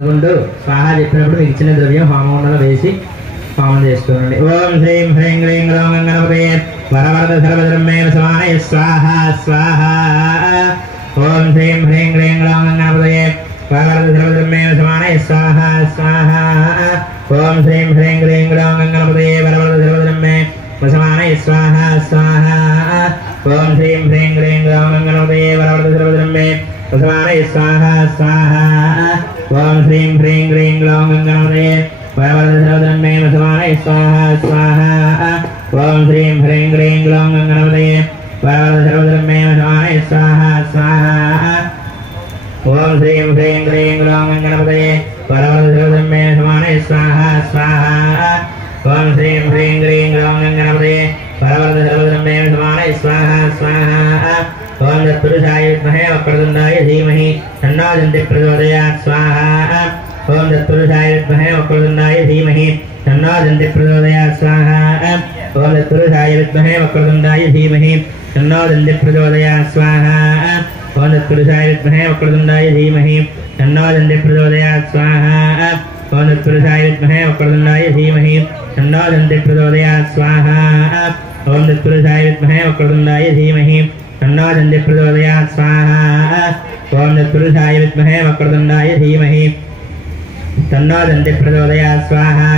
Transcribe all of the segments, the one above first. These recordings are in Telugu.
గుండు స్వాహా చెప్పినప్పుడు మీకు ఇచ్చిన ద్రవ్యం హోమగుండంలో వేసి హోమం చేస్తుండండి. ఓం శ్రీం హ్రీం క్లీం గ్లౌం గణపతయే వరవరద సర్వధర్మే సమానయ స్వాహా స్వాహా. ఓం శ్రీం హ్రీం క్లీం గ్లౌం గణపతయే వరవరద సర్వధర్మే సమానయ స్వాహా స్వాహా. ఓం శ్రీం హ్రీం క్లీం గ్లౌం గణపతయే వరవరద సర్వధర్మే సమానయ స్వాహా స్వాహా. ఓం శ్రీం హ్రీం క్లీం గ్లౌం గణపతయే వరవరద సర్వధర్మే సమానయ స్వాహా స్వాహా. ఓం శ్రీం హ్రీం క్లీం గ్లౌం గణపతయే వరవరద సర్వధర్మే సమానయ స్వాహా స్వాహా. ఓం శ్రీం హ్రీం క్లీం గ్లౌం గణపతయే వరవరద సర్వధర్మే సమానయ స్వాహా స్వాహా. ఓం శ్రీం హ్రీం క్లీం గ్లౌం గణపతయే వరవరద సర్వధర్మే సమానయ స్వాహా స్వాహా. ఓం శ్రీం హ్రీం క్లీం గ్లౌం గణపతయే వరవరద సర్వధర్మే సమానయ స్వాహా స్వాహా. ఓం తత్పురుషాయ విద్మహే వక్రతుండాయ ధీమహి తన్నో దంతి ప్రచోదయాత్ స్వాహా. ఓం తత్పురుషాయ విద్మహే వక్రతుండాయ ధీమహి తన్నో దంతి ప్రచోదయాత్ స్వాహా. ఓం తత్పురుషాయ విద్మహే వక్రతుండాయ ధీమహి తన్నో దంతి ప్రచోదయాత్ స్వాహా. ఓం తత్పురుషాయ విద్మహే వక్రతుండాయ ధీమహి తన్నో దంతి ప్రచోదయాత్ స్వాహా. ఓం తత్పురుషాయ విద్మహే వక్రతుండాయ ధీమహి తన్నో దంతి ప్రచోదయాత్ స్వాహా. ఓం తత్పురుషాయ విద్మహే వక్రతుండాయ ధీమహి తన్నో దంతి ప్రచోదయాత్ స్వాహా. ఓం తత్పురుషాయ విద్మహే వక్రతుండాయ ధీమహి తన్నో దంతి ప్రచోదయాత్ స్వాహా.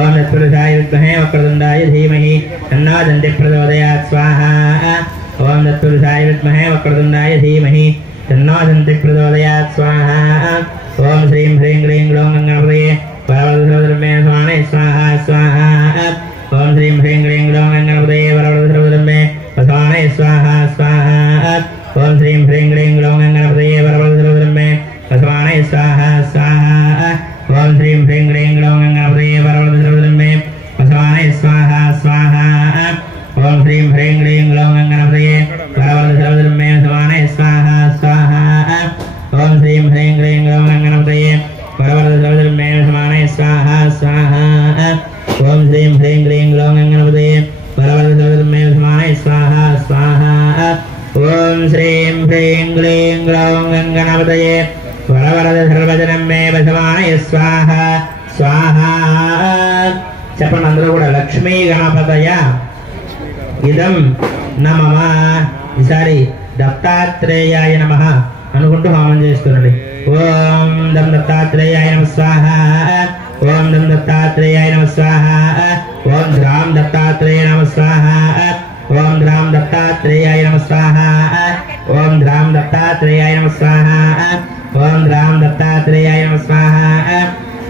ఓం తత్పురుషాయ విద్మహే వక్రతుండాయ ధీమహి తన్నో దంతి ప్రచోదయాత్ స్వాహా. ఓం తత్పురుషాయ విద్మహే వక్రతుండాయ ధీమహి తన్నో దంతి ప్రచోదయాత్ స్వాహా. ఓం శ్రీం హ్రీం క్లీం గ్లౌం గణపతయే వరవరద సర్వధర్మే సమానయ స్వాహా స్వాహా. ఓం శ్రీం హ్రీం క్లీం గ్లౌం గణపతయే వరవరద సర్వధర్మే సమానయ స్వాహా స్వాహా. ఓం శ్రీం హ్రీం క్లీం గ్లౌం గణపతయే వరవరద సర్వధర్మే సమానయ స్వాహా స్వాహా. ఓం శ్రీం హ్రీం క్లీం గ్లౌం గణపతయే వరవరద సర్వధర్మే సమానయ స్వాహా స్వాహా. ఓం శ్రీం హ్రీం క్లీం గ్లౌం గణపతయే వరవరద సర్వధర్మే సమానయ స్వాహా స్వాహా. ఓం శ్రీం హ్రీం క్లీం గ్లౌం గణపతయే వరవరద సర్వధర్మే సమానయ స్వాహా స్వాహా. ఓం శ్రీం హ్రీం క్లీం గ్లౌం గణపతయే వరవరద సర్వధర్మే సమానయ స్వాహా స్వాహా. ఓం శ్రీం హ్రీం క్లీం గ్లౌం గణపతయే వరవరద సర్వధర్మే సమానయ స్వాహా స్వాహా. చెప్పండి అందరూ కూడా. లక్ష్మీ గణపతయ ఇదం నమః. ఈసారి దత్తాత్రేయాయ నమః అనుకుంటూ హోమం చేస్తున్నాడు. ఓం దం దత్తాత్రేయాయ నమః స్వాహా. ఓం దం దత్తాత్రేయాయ నమః స్వాహా. ఓం ద్రాం దత్తాత్రేయ నమః స్వాహా. ఓం ద్రాం దత్తాత్రేయాయ నమః స్వాహా. ఓం ద్రాం దత్తాత్రేయాయ నమః స్వాహా. ఓం ద్రాం దత్తాత్రేయాయ నమః స్వాహా.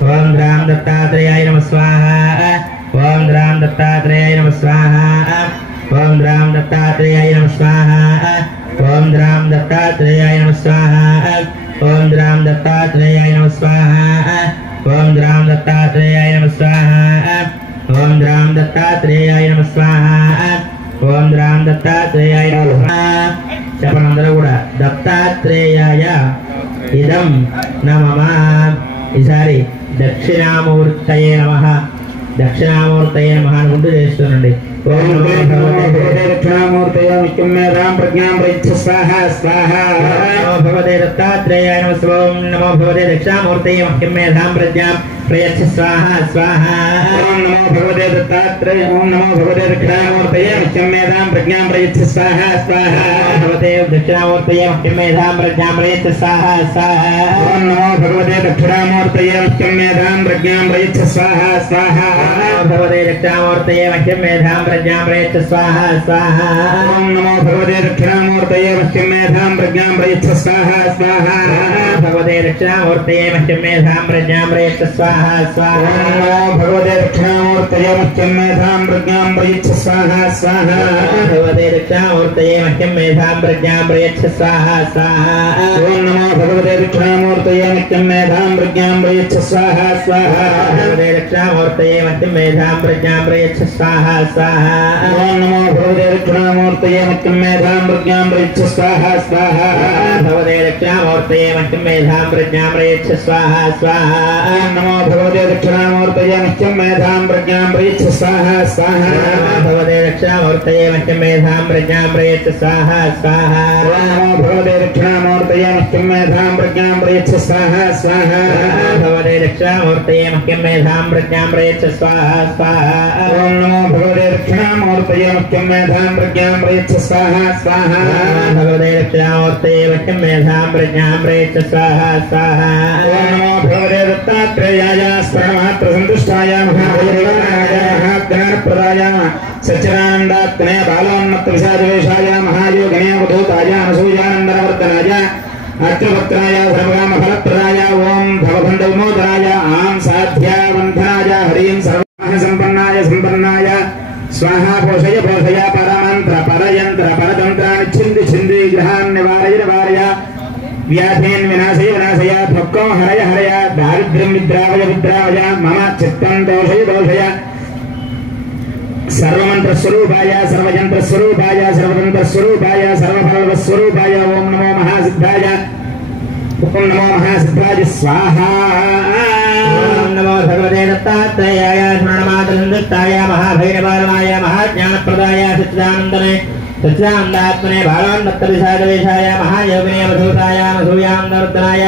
ఓం ద్రాం దత్తాత్రేయాయ నమః స్వాహా. ఓం ద్రాం దత్తాత్రేయాయ నమః స్వాహా. ఓం ద్రాం దత్తాత్రేయాయ నమః స్వాహా. ఓం ద్రాం దత్తాత్రేయాయ నమః స్వాహా. ఓం ద్రాం దత్తాత్రేయాయ నమః స్వాహా. ఓం ద్రాం దత్తాత్రేయాయ నమః స్వాహా. ఓం ద్రాం దత్తాత్రేయాయ నమః స్వాహా. ఓం ద్రాం దత్తాత్రేయాయ నమః. చెప్పండి అందరూ కూడా. దత్తాత్రేయాయ ఇదం నమః. ఈసారి దక్షిణామూర్తయే నమః. దక్షిణామూర్తయే నమః అనుకుంటూ చేస్తుండండి. ఓం దక్షిణామూర్తయే నిత్యం మేధాం ప్రజ్ఞాం ప్రయచ్చ స్వాహా స్వాహా. నమో భగవతే దత్తాత్రేయాయ నమః. ఓం నమో భగవతే దక్షిణామూర్తయే నిత్యం మేధాం ప్రజ్ఞాం ప్రయచ్చ స్వాహా స్వాహా. ఓం నమో భగవతే దత్తాత్రేయ. ఓం నమో భగవతే దక్షిణామూర్తయే నిత్యం మేధాం ప్రజ్ఞాం ప్రయచ్చ స్వాహా స్వాహా. భగవతే దక్షిణామూర్తయే నిత్యం మేధాం ప్రజ్ఞాం ప్రయచ్చ స్వాహా స్వాహా. ఓం నమో భగవతే దక్షిణామూర్తయే నిత్యం మేధాం ప్రజ్ఞాం ప్రయచ్చ స్వాహా స్వాహా. భగవతే దక్షిణామూర్తయే నిత్యం మేధాం ప్రజ్ఞాం ప్రయచ్చ స్వాహా స్వాహా. ఓం నమో భగవతే దక్షిణామూర్తయే నిత్యం మేధాం ప్రజ్ఞాం ప్రయచ్చ స్వాహా స్వాహా. భగవతే దక్షిణామూర్తయే నిత్యం మేధాం ప్రజ్ఞాం ప్రయచ్చ స్వాహా స్వాహా. భగవతే దక్షిణామూర్తయే నిత్యం మేధాం ప్రజ్ఞాం ప్రయచ్చ స్వాహా స్వాహా. భగవతే దక్షిణామూర్తయే నిత్యం మేధాం ప్రజ్ఞాం ప్రయచ్చ స్వాహా స్వాహా. ఓం నమో భగవతే దక్షిణామూర్తయే నిత్యం మేధాం ప్రజ్ఞాం प्रयच्छ स्वाहा स्वाहा भगवते दक्षिणामूर्तये मत्यं मेधां प्रज्ञां प्रयच्छ स्वाहा स्वाहा ओम नमो भगवते दक्षिणामूर्तये मत्यं मेधां प्रज्ञां प्रयच्छ स्वाहा स्वाहा भगवते दक्षिणामूर्तये मत्यं मेधां प्रज्ञां प्रयच्छ स्वाहा स्वाहा ओम नमो भगवते दक्षिणामूर्तये मत्यं मेधां प्रज्ञां प्रयच्छ स्वाहा स्वाहा भगवते दक्षिणामूर्तये मत्यं मेधां प्रज्ञां प्रयच्छ स्वाहा स्वाहा ओम नमो भगवते दक्षिणामूर्तये मत्यं मेधां प्रज्ञां प्रयच्छ स्वाहा स्वाहा भगवते दक्षिणामूर्तये मह्यं मेधां प्रज्ञां प्रयच्छ स्वाहा स्वाहा ओम नमो भगवते दक्षिणामूर्तये मह्यं मेधां प्रज्ञां प्रयच्छ स्वाहा स्वाहा भगवते दक्षिणामूर्तये मह्यं मेधां प्रज्ञां प्रयच्छ स्वाहा स्वाहा ओम नमो भगवते दत्तात्रेयाय स्मरणमात्र संतुष्टाय महाभैरवाय महाज्ञानप्रदाय सच्चिदानन्दात्मने बालोन्मत्त विषादवेशाय महायोगिने अवधूताय अनसूयानन्दवर्धनाय अत्रिपुत्राय सर्वकामफलप्रदाय ओम भवबन्धविमोचनाय आं साध्यावन्धनाय हरिं सर्वसम्पन्नाय सम्पन्नाय स्वाहा पोषय पोषय परमन्त्र परयन्त्र परतन्त्राणि छिन्दि छिन्दि ग्रहान् निवारय निवारय व्याधीन् विनाशय विनाशय दुःखं हरय हरय दारिद्र्यं विद्रावय विद्रावय मम चित्तं दोषय दोषय सर्वमन्त्रस्वरूपाय सर्वयन्त्रस्वरूपाय सर्वतन्त्रस्वरूपाय सर्वफलस्वरूपाय ओम नमो महासिद्धाय ओम नमो महासिद्धाय स्वाहा ओम नमो भगवते दत्तात्रेयाय स्मरणमात्रसंयुक्ताय महाभैरवाय महाज्ञानप्रदाय सच्चिदानन्दने सच्चिदानन्दात्मने बालोन्मत्तविषादवेशाय महायोगिने अवधूताय अनसूयानन्दवर्धनाय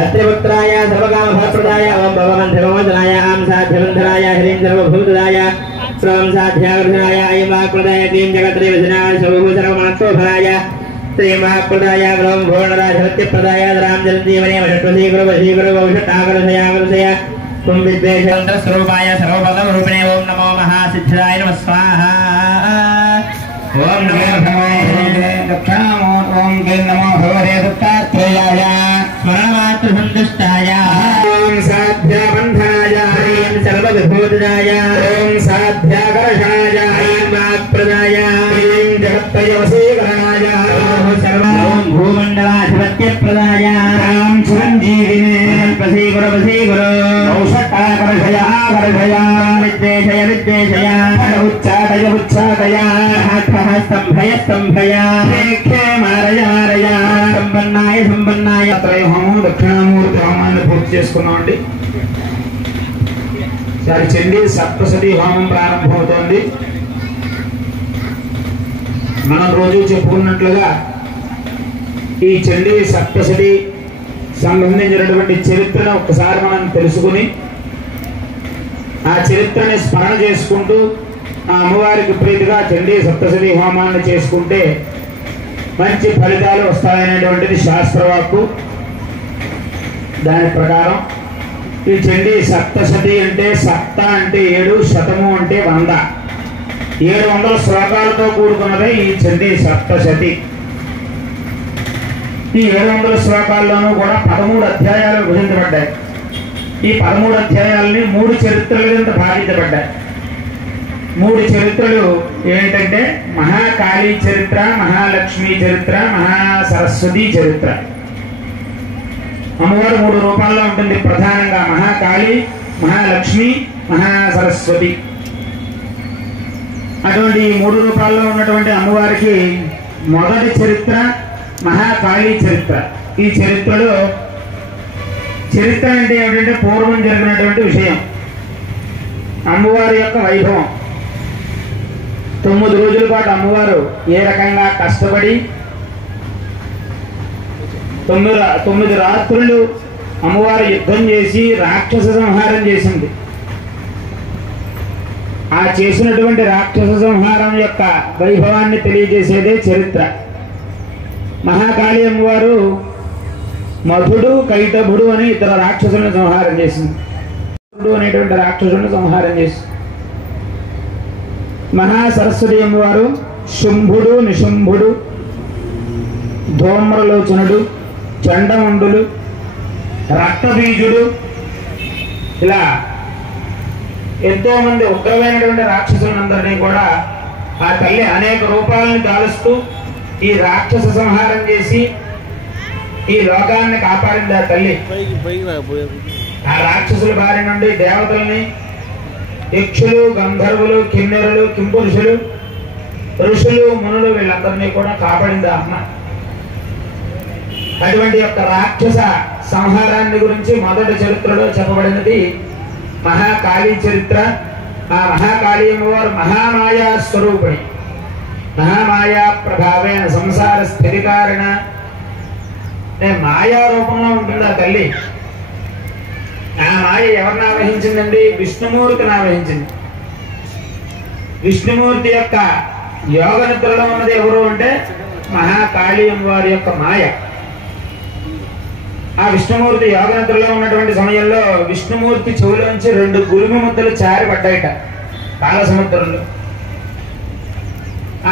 अत्रिपुत्राय सर्वकामफलप्रदाय ओम भवबन्धविमोचनाय आं साध्यबन्धनाय हरिं सर्वभूतदाय स्वं साध्यावर्धनाय ऐं वाक्प्रदाय क्लीं जगत्त्रयवसनाय सर्वभूतसर्वमनत्वफलाय श्रीं वाक्प्रदाय ग्रहं भुवनराजसत्यप्रदाय राम जलजीवने वषट्वसी गुरु वशी गुरु वौषटाकरसयाकरसय त्वं विद्वेषयन्त्रस्वरूपाय सर्वपदरूपिणे ओम नमो महासिद्धाय नमः स्वाहा ओम नमो भगवते दक्षिणामूर्तये ओम नमो भगवते दत्तात्रेयाय स्मरणमात्रसन्तुष्टाय ओम साध्याबन्धनाय हरिं सर्वविभूतदाय ओम साध्याकर्षणाय ऐं वाक्प्रदाय क्लीं जगत्त्रयवशीकरणाय सर्वं भूमण्डलाधिपत्यप्रदाय राम चिरञ्जीविने वशी गुरु औषटाकर्षयाकर्षय विद्वेषय विद्वेषय उच्चाटय उच्चाटय खः स्तम्भय स्तम्भय प्रेक्षे मारय मारय सम्पन्नाय सम्पन्नाय त्रय హోమం దక్షిణామూర్తి హోమాన్ని పూర్తి చేసుకున్నామండి. సరే చండీ సప్తశతి హోమం ప్రారంభమవుతోంది. మనం రోజు చెప్పుకున్నట్లుగా ఈ చండీ సప్తశతి సంబంధించినటువంటి చరిత్రను ఒకసారి మనం తెలుసుకుని ఆ చరిత్రని స్మరణ చేసుకుంటూ ఆ అమ్మవారికి ప్రీతిగా చండీ సప్తశతి హోమాన్ని చేసుకుంటే మంచి ఫలితాలు వస్తాయనేటువంటిది శాస్త్రవాక్కు. దాని ప్రకారం ఈ చండీ సప్తశతి అంటే సప్త అంటే 7, శతము అంటే 100. 700 శ్లోకాలతో కూడుకున్నదే ఈ చండీ సప్తశతి. ఈ 700 శ్లోకాల్లోనూ కూడా 13 అధ్యాయాలు విభజించబడ్డాయి. ఈ 13 అధ్యాయాలని 3 చరిత్రల కింద భాగించబడ్డాయి. 3 చరిత్రలు ఏంటంటే మహాకాళీ చరిత్ర, మహాలక్ష్మి చరిత్ర, మహాసరస్వతి చరిత్ర. అమ్మవారు 3 రూపాల్లో ఉంటుంది ప్రధానంగా: మహాకాళి, మహాలక్ష్మి, మహాసరస్వతి. అటువంటి 3 రూపాల్లో ఉన్నటువంటి అమ్మవారికి మొదటి చరిత్ర మహాకాళీ చరిత్ర. ఈ చరిత్రలో చరిత్ర అంటే ఏమిటంటే పూర్వం జరిగినటువంటి విషయం, అమ్మవారి యొక్క వైభవం. 9 రోజుల పాటు అమ్మవారు ఏ రకంగా కష్టపడి 9 రాత్రులు అమ్మవారు యుద్ధం చేసి రాక్షస సంహారం చేసింది. ఆ చేసినటువంటి రాక్షస సంహారం యొక్క వైభవాన్ని తెలియజేసేదే చరిత్ర. మహాకాళి అమ్మవారు మధుడు, కైటభుడు అని 2 రాక్షసులను సంహారం చేసింది. మధుడు అనేటువంటి రాక్షసులను సంహారం చేసింది. మహాసరస్వతి అమ్మవారు శుంభుడు, నిశుంభుడు, ధూమ్రలోచనుడు, చండముండులు, రక్తబీజుడు, ఇలా ఎంతో మంది ఉగ్రమైనటువంటి రాక్షసులందరినీ కూడా ఆ తల్లి అనేక రూపాలను కాలుస్తూ ఈ రాక్షస సంహారం చేసి ఈ లోకాన్ని కాపాడింది ఆ తల్లి. ఆ రాక్షసుల బారి నుండి దేవతల్ని, యక్షులు, గంధర్వులు, కిన్నెరులు, కింపురుషులు, ఋషులు, మునులు వీళ్ళందరినీ కూడా కాపాడింది అమ్మ. అటువంటి యొక్క రాక్షస సంహారాన్ని గురించి మొదటి చరిత్రలో చెప్పబడినది మహాకాళీ చరిత్ర. ఆ మహాకాళీ అమ్మవారు మహామాయా స్వరూపిణి. మహామాయా ప్రభావేణ సంసార స్థితి కారణ మాయా రూపంలో ఉంటుంది ఆ తల్లి. ఆ మాయ ఎవరిని ఆవహించిందండి? విష్ణుమూర్తిని ఆవహించింది. విష్ణుమూర్తి యొక్క యోగ నిద్రలో ఉన్నది ఎవరు అంటే మహాకాళీ అమ్మవారి యొక్క మాయ. ఆ విష్ణుమూర్తి యోగ నిద్రలో ఉన్నటువంటి సమయంలో విష్ణుమూర్తి చెవులోంచి 2 గురుము ముద్దలు జారిపడ్డాయిట కాల సముద్రంలో.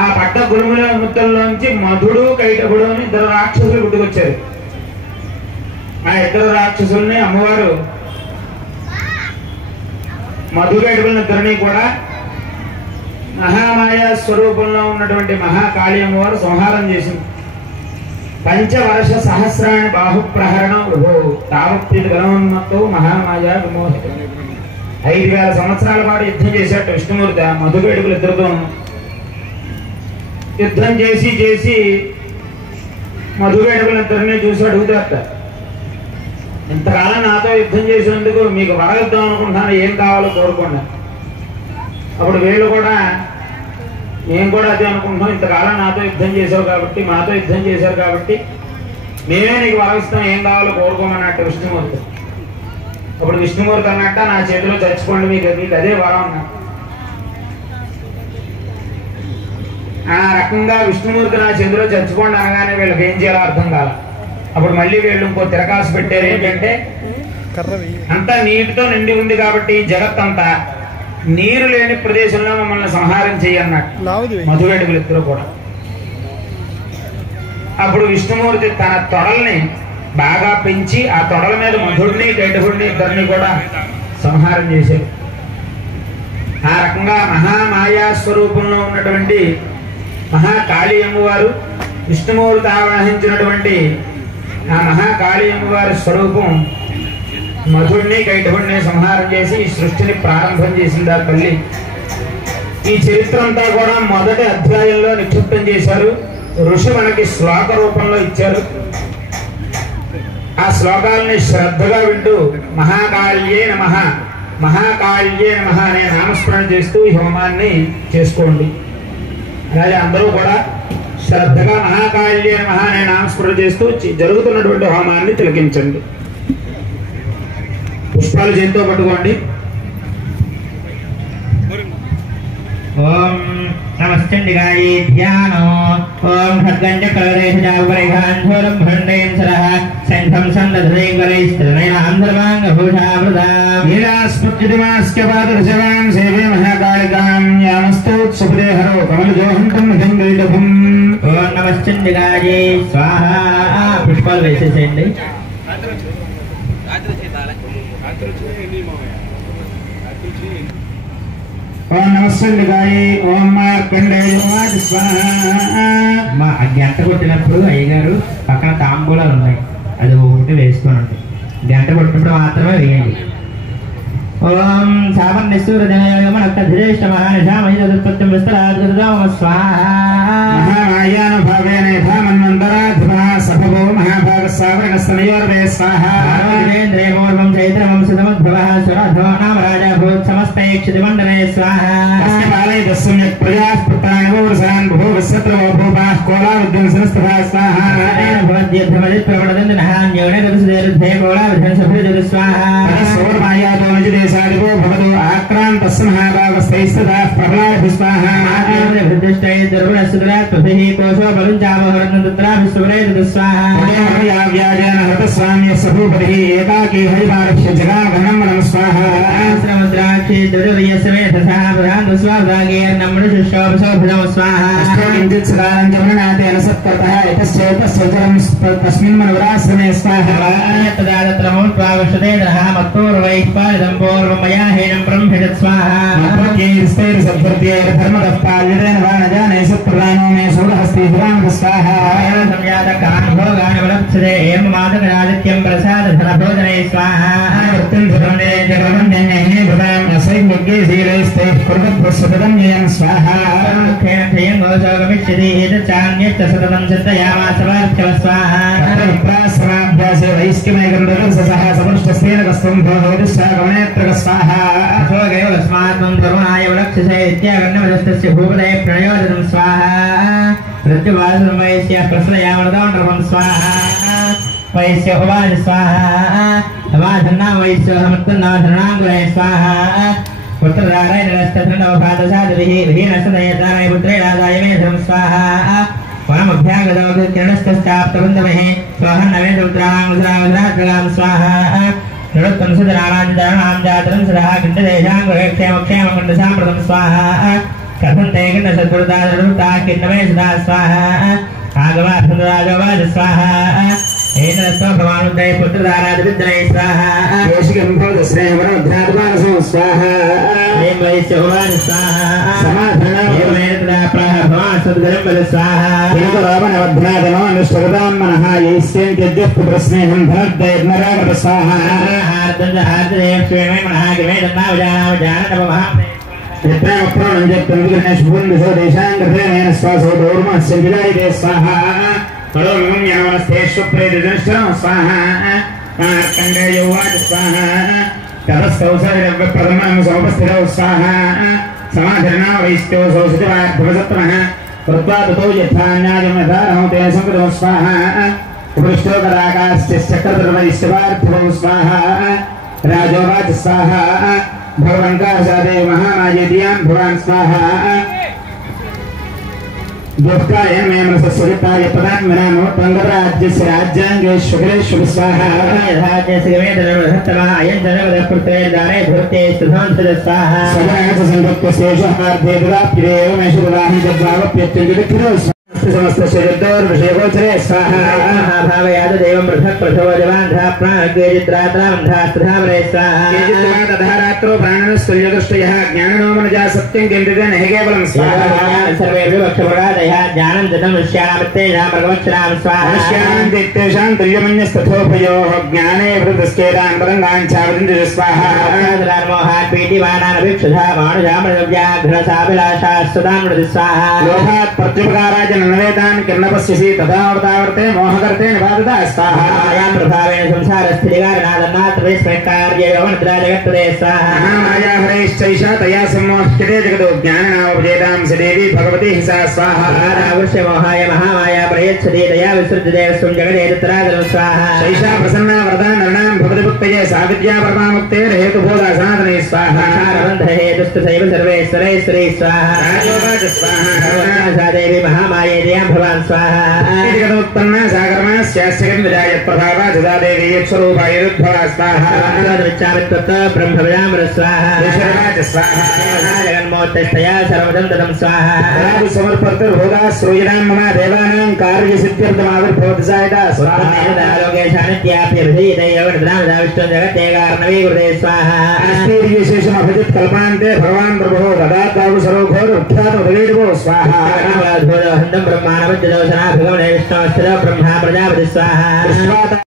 ఆ పడ్డ గురుముల ముద్దల్లోంచి మధుడు, కైటభుడు అని 2 రాక్షసులు పుట్టుకొచ్చారు. ఆ 2 రాక్షసుల్ని అమ్మవారు మధు, కైటభులని కూడా మహామాయా స్వరూపంలో ఉన్నటువంటి మహాకాళీ అమ్మవారు సంహారం చేసింది. పంచవర్ష సహస్రాన్ని బాహుప్రహరణం తావప్రీతి గణోన్మత్తో మహామాయా విమోహిత. 5000 సంవత్సరాల పాటు యుద్ధం చేశాడు విష్ణుమూర్తి ఆ మధుగేడుగులు ఇద్దరితో. యుద్ధం చేసి చేసి మధుగేడుగులిద్దరిని చూసి అడుగుతారట, ఇంతకాలం నాతో యుద్ధం చేసినందుకు మీకు వరగద్దాం అనుకుంటున్నాను, ఏం కావాలో కోరుకోండి. అప్పుడు వీళ్ళు కూడా మేము కూడా అదే అనుకుంటున్నాం, ఇంతకాలం నాతో యుద్ధం చేసావు కాబట్టి, మాతో యుద్ధం చేశారు కాబట్టి మేమే నీకు వరవిస్తాం, ఏం కావాలో కోరుకోమన్నట్టు విష్ణుమూర్తి. అప్పుడు విష్ణుమూర్తి అన్నట్ట, నా చేతిలో చచ్చిపోండి, మీకు అదే వరం అన్నట్టు. ఆ రకంగా విష్ణుమూర్తి నా చేతిలో చచ్చిపోండి అనగానే వీళ్ళకి ఏం చేయాలో అర్థం కాల. అప్పుడు మళ్ళీ వీళ్ళు ఇంకో తిరకాసు పెట్టారు. ఏంటంటే అంతా నీటితో నిండి ఉంది కాబట్టి జగత్తంతా నీరు లేని ప్రదేశంలో మమ్మల్ని సంహారం చేయన్నట్టు మధువేడుగులు ఇద్దరు కూడా. అప్పుడు విష్ణుమూర్తి తన తొడల్ని బాగా పెంచి ఆ తొడల మీద మధుడిని, కైటభుడిని ఇద్దరిని కూడా సంహారం చేశారు. ఆ రకంగా మహామాయా స్వరూపంలో ఉన్నటువంటి మహాకాళీ అమ్మవారు, విష్ణుమూర్తి ఆవాహించినటువంటి ఆ మహాకాళీ అమ్మవారి స్వరూపం మధుడిని, కైటభుడిని సంహారం చేసి ఈ సృష్టిని ప్రారంభం చేసింది ఆ తల్లి. ఈ చరిత్ర అంతా కూడా మొదటి అధ్యాయంలో నిక్షిప్తం చేశారు. ఋషి మనకి శ్లోక రూపంలో ఇచ్చారు. ఆ శ్లోకాలని శ్రద్ధగా వింటూ మహాకాళ్యే నమః, మహాకాళ్యే నమః అనే నామస్మరణ చేస్తూ ఈ హోమాన్ని చేసుకోండి. అలాగే అందరూ కూడా శ్రద్ధగా మహాకాళ్యే నమః అనే నామస్మరణ చేస్తూ జరుగుతున్నటువంటి హోమాన్ని తిలకించండి. పుష్పాలు చేతితో పట్టుకోండి. ఓం నమశ్చండికాయే ధ్యానో ఓం ఖడ్గం చక్రదేశజాపరిఘాంధోరం భండేం సరః శంఖం సందధైకరైస్తనైనాంధర్వాంగభూషావృతాం లీలాస్పత్తిమాస్క్యపాదర్శవాం సేవే మహాకాళికాం యామస్తోత్సుపదేహరో కమలజోహంతం హింగైటభుం. ఓం నమశ్చండికాయే స్వాహా. పుష్పాలు వేసేసేయండి. ఓం నమస్సండికాయే ఓం మార్కండేయాయ స్వాహా. మా గంట కొట్టినప్పుడు అయ్యగారు పక్కన తాంబూలాలు ఉన్నాయి, అది ఒకటి వేసుకోనండి. గంట కొట్టినప్పుడు మాత్రమే వేయండి. ఓం సామన్యశ్వరజనయమనక్తధిరేష్ట మహానిషామహితత్పత్యం విస్తరాద్గతోమ స్వాహా. మహామాయానుభావేన యథా మన్వంతరాధిపః సభవో మహాభాగస్సావరణస్తనయోర్వే స్వాహా. ఆరోగ్యేంద్రియమూర్వం చైత్రమం సుతమద్భవః స్వరధో నామ రాజా భూత్ సమస్తైక్షితిమండలే స్వాహా. తస్య పాలయత సమ్యక్ ప్రజాః పుత్రాణి వోరసాన్ భూవస్సత్రో భూపాః కోలావిద్వంసనస్తథా స్వాహా. భవద్యర్థమదిత్రవడదంతినః న్యూనగతసుదేరుద్ధే కోలావిధ్వంసభృజతు స్వాహా. సౌరమాయాతో నజిదేశాదివో భవతో ఆక్రాంతస్య మహాభాగస్థైస్తథా ప్రహ్లాదః స్వాహా. ఆదిర్భృతిష్టై దుర్గుణసుదరాత్మభిః కోశో బలుంచామహరణం తత్రాభిస్వరేతు స్వాహా. వ్యాజాన హృతస్వామ్యస్య భూపతిః ఏకాకీ హరిమారక్ష్య జగాఘనం నమః స్వాహా. సముద్రాక్షి దుర్యస్య మేధసః ప్రధాన స్వాదాగేర్నమ్ముషోభసోభృతం స్వాహా. కించిత్ సకాలం జమనాతేన సత్కృతః ఇతస్యేతస్సచరం తస్మిన్ మనవరాశ్రమే స్వాహా. తదాదత్రమోత్వావశతే దహ మత్తోర్వైఃపాలితం పూర్వం మయా హేనం బ్రహ్మేతత్ స్వాహా. ధర్మతః పాల్యతేన వా న జానే సత్ప్రదానో మే శూలహస్తి హిరామః స్వాహా. సంయాతకాన్ భోగాన్ వలప్సతే ఏం మాతకరాదిత్యం ప్రసాదధన భోజనే స్వాహా. వృత్తిం प्रदत्तसततं यं स्वाहा मुखेन क्षयं गोसोगमिष्यति एतच्चान्यच्च सततं चिन्तयामासवार्थ स्वाहा प्रासनाभ्यासे वैष्किमैकन्दकं सह समष्टस्तेन कस्तं भवति स्वागमनेत्र स्वाहा अशोकेव अस्मात्मं तरुणाय वलक्षसे इत्यागन्नमदस्तस्य भूपदये प्रणयोजनं स्वाहा मृत्युवासनं वैश्य प्रश्नयामर्दवण्डरवं स्वाहा वैश्य उवाच स्वाहा वाधन्ना वैश्य मृत्युन्नाधरणाङ्गुले स्वाहा पुत्रदाराय नरस्तत्रनवभातसादिभिः विहीनस्तदयताराय पुत्रेणादाय मे धर्म स्वाहा वनमभ्यागतोऽभिकिरणस्तश्चाप्तवन्दमहे स्वाहन्नवेन्द्रपुत्राणां स्वाहा नृत्तं सुधराणां जातरं सदा किण्डदेशां गृहक्षेमक्षेमं कण्डसामृतं स्वाहा कथन्ते किण्डसद्गुरुदादरुता किण्डमे सदा स्वाहा आगवासुराजवाज स्वाहा एतनस्तो भवानुदय पुत्रदारादिविद्यने स्वाहा योषिकं भवदस्नेहवरमध्यात्मानसो स्वाहा एं वैश्यभवान् स्वाहा समाधानं एवमेन तदा प्राह भवान् सद्गुरुं वद स्वाहा रावणवध्नादनोऽनुष्ठगतां मनः यैस्यन्त्यद्यः पुत्रस्नेहं धनद्वयज्ञरागत स्वाहा हार्दन्देव श्रेणे मनः किमे तन्नावजानाम जाननवमः यत्राप्रणञ्जत्तन्विगणेशभुवन्दिशो देशाङ्गधेन स्वासो दौर्मस्य विलायते स्वाहा करोमिमं यावनस्थेष्वप्रेतिदंष्टं स्वाहा मार्कण्डेयोवाच स्वाहा तपस्तौसरिव्यप्रथमं समुपस्थितौ स्वाहा समाधरणा वैश्यो सौषितवार्धवसत्तमः कृत्वा ततो यथान्यायं यथारहं तेन संकृतं स्वाहा उपृष्टोकराकाश्च चक्रधर्मैश्यवार्धवं स्वाहा राजोवाच स्वाहा भगवन्काशादे महामायेदियां भवान् स्वाहा दुःखाय मे मनसस्वरिताय पदात्मनामो तङ्गराज्यस्य राज्याङ्गेश्वरेश्वर स्वाहा यथाज्ञसिगमेतनमधत्तमः अयं जनवदपुत्रे दारे धूर्ते सुधांसद स्वाहा सगणः संगत्वशेषहार्थे ददाप्यदेव मे शुभदाहि जद्भावप्यत्यञ्जलिखिरो समस्तशरीरविषयगोचरे स्वाहा भावयाद देवं पृथक् प्रथमोजवान्धा प्राणज्ञेजित्रात्रामन्धास्तधावरे स्वाहा केजित्रातधारात्रो प्राणनस्तुल्यदृष्टयः ज्ञाननोमनजा सत्यं केन्द्रितेन हि केवलं स्वाहा सर्वे विवक्षपुरादयः ज्ञानं जतं ऋष्याणामित्येषां भगवत्सरां स्वाहा मनुष्याणां तेषां तुल्यमन्यस्तथोभयोः ज्ञाने वृतस्केतान् पदङ्गाञ्छावदन्ति स्वाहा मोहात् पीतिवानानभिक्षुधा मानुषामृतव्याघ्रसाभिलाषास्तदामृति स्वाहा लोभात् प्रत्युपकाराय नवेतान् किन्नपश्यसि तथावतावर्ते मोहकर्ते निवादता स्वाहा मायां प्रभावेन संसारस्थितिकारणनादन्नात्रवेस्मैकार्ययोनिद्राजगत्पदे स्वाहा महामायाहरैश्चैषा तया सम्मोह्यते जगतो ज्ञाननामोपजेतां सदेवी भगवती हि सा स्वाहा रावृष्य मोहाय महामाया प्रयच्छति तया विसृज्यदेवस्वं जगदे तत्राजलं स्वाहा शैषा प्रसन्ना वरदा नरणां भवति भुक्तये सा विद्या परमामुक्तेर्हेतुबोधा सनातने स्वाहा हेतुस्तथैव सर्वेश्वरेश्वरी स्वाहा राजोवाच स्वाहा देवी महामायेद्यां भवान् स्वाहा जगदोत्पन्ना सागरमास्यास्य विदायत् प्रभावा सदा देवी स्वरूपायुर्भवा स्वाहा ब्रह्मविदामृत स्वाहा ईश्वरवाच स्वाहा जगन्मोत्तस्तया सर्वदं ददं स्वाहा समर्पर्तर्भोगा श्रूयतां मम देवानां कार्यसिद्ध्यर्थमाविर्भवति सायता स्वाहा लोकेशानित्याप्यभिधीतयोनिद्रामदाविष्टं जगत्तेकार्णवीकृते स्वाहा विशेषमभिजित् कल्पान्ते भगवान् प्रभो ददातावु सरोघोरुख्यातमुदगेर्भो स्वाहा हन्दं ब्रह्माणवज्जदोषणा भगवने विष्णोस्थितो ब्रह्मा प्रजापति स्वाहा